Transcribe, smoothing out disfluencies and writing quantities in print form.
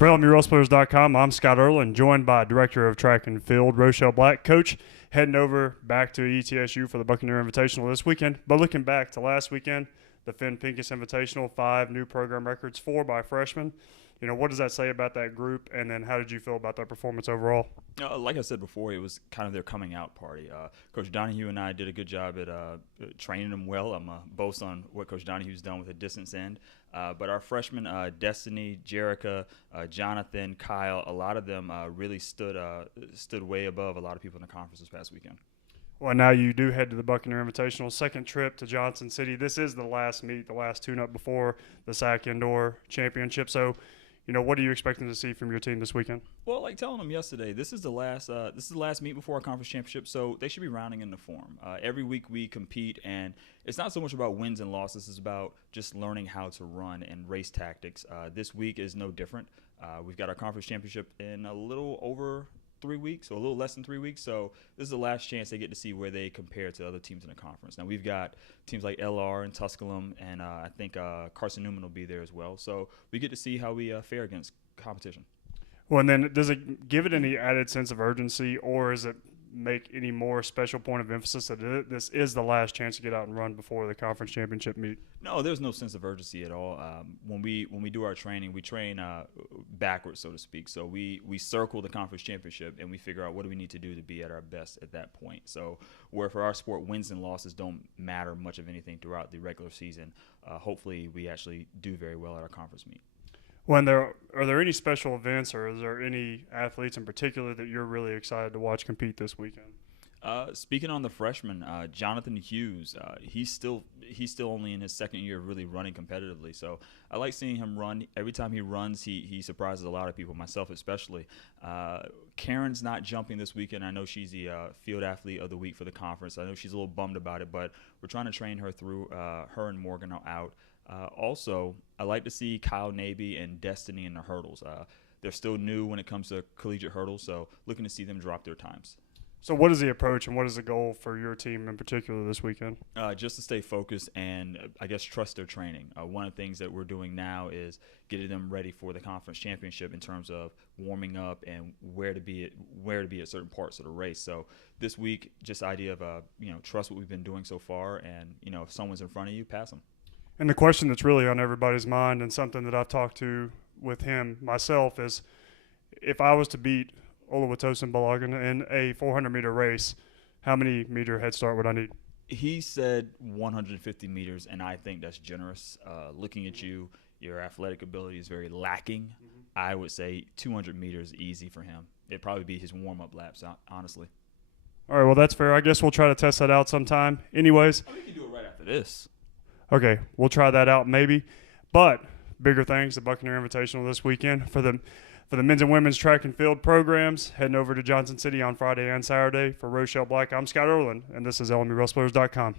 For LMUWrestlers.com, I'm Scott Erland, joined by Director of Track and Field, Rochelle Black. Coach, heading over back to ETSU for the Buccaneer Invitational this weekend. But looking back to last weekend, the Finn Pincus Invitational, 5 new program records, 4 by freshmen. You know, what does that say about that group, and then how did you feel about their performance overall? Like I said before, it was kind of their coming out party. Coach Donahue and I did a good job at training them well. I'm boast on what Coach Donahue's done with the distance end. But our freshmen, Destiny, Jerica, Jonathan, Kyle, a lot of them really stood way above a lot of people in the conference this past weekend. Well, now you do head to the Buccaneer Invitational, second trip to Johnson City. This is the last meet, the last tune-up before the SAC Indoor Championship. So, you know, what are you expecting to see from your team this weekend? Well, like telling them yesterday, this is the last meet before our conference championship, so they should be rounding into form. Every week we compete, and it's not so much about wins and losses. It's about just learning how to run and race tactics. This week is no different. We've got our conference championship in a little over 3 weeks, or a little less than 3 weeks. So this is the last chance they get to see where they compare to other teams in the conference. Now we've got teams like LR and Tusculum, and I think Carson Newman will be there as well. So we get to see how we fare against competition. Well, and then does it give it any added sense of urgency, or is it make any more special point of emphasis that this is the last chance to get out and run before the conference championship meet? No, there's no sense of urgency at all. When we do our training, we train backwards, so to speak. So we circle the conference championship, and we figure out what do we need to do to be at our best at that point. So where for our sport, wins and losses don't matter much of anything throughout the regular season. Hopefully we actually do very well at our conference meet. Are there any special events, or is there any athletes in particular that you're really excited to watch compete this weekend? Speaking on the freshman, Jonathan Hughes, he's still only in his second year of really running competitively. So I like seeing him run. Every time he runs, he surprises a lot of people, myself especially. Karen's not jumping this weekend. I know she's the field athlete of the week for the conference. I know she's a little bummed about it, but we're trying to train her through. Her and Morgan are out. Also, I like to see Kyle Naby and Destiny in the hurdles. They're still new when it comes to collegiate hurdles, so looking to see them drop their times. So what is the approach and what is the goal for your team in particular this weekend? Just to stay focused and, I guess, trust their training. One of the things that we're doing now is getting them ready for the conference championship in terms of warming up and where to be at certain parts of the race. So this week, just the idea of trust what we've been doing so far, and if someone's in front of you, pass them. And the question that's really on everybody's mind, and something that I've talked to with him myself, is if I was to beat Oluwatosin Balogun in a 400-meter race, how many meter head start would I need? He said 150 meters, and I think that's generous. Looking at you, your athletic ability is very lacking. I would say 200 meters easy for him. It'd probably be his warm-up laps, honestly. All right, well, that's fair. I guess we'll try to test that out sometime. Anyways. We can do it right after this. Okay, we'll try that out maybe. But bigger things, the Buccaneer Invitational this weekend for the men's and women's track and field programs. Heading over to Johnson City on Friday and Saturday. For Rochelle Black, I'm Scott Erland, and this is LMUWrestlers.com.